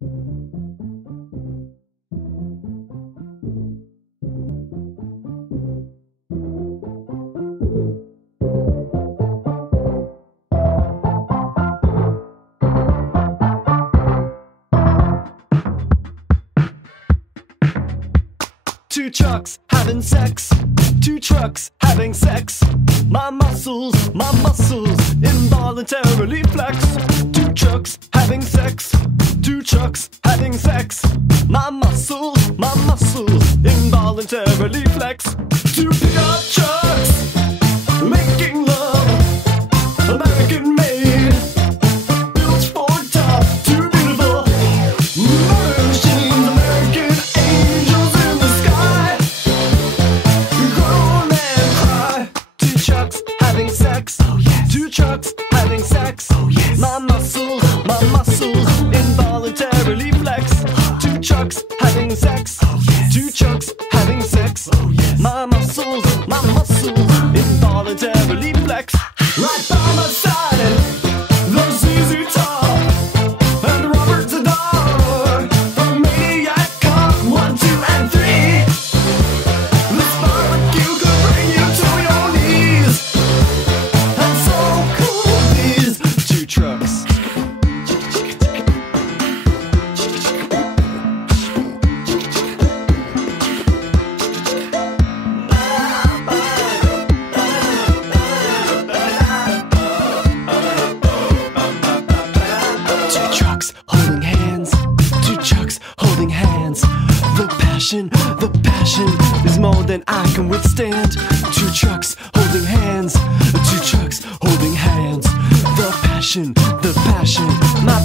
Two trucks having sex, two trucks having sex. My muscles involuntarily flex. Two trucks having sex, two trucks having sex. My muscles involuntarily flex. Two pickup trucks making love, American made, built for tough, two beautiful motor machines, American angels in the sky, groan and cry. Two trucks having sex, oh yes. Two trucks having sex, oh yes. My muscles involuntarily flex. Two trucks having sex, oh yes. Two trucks having sex, oh yes. My muscles involuntarily flex. Right by my side, there's ZZ Top and Robert Zadar from Maniac Cop 1, 2, and 3. This barbecue could bring you to your knees, and so cool these two trucks. Two trucks holding hands, two trucks holding hands. The passion is more than I can withstand. Two trucks holding hands, two trucks holding hands. The passion, my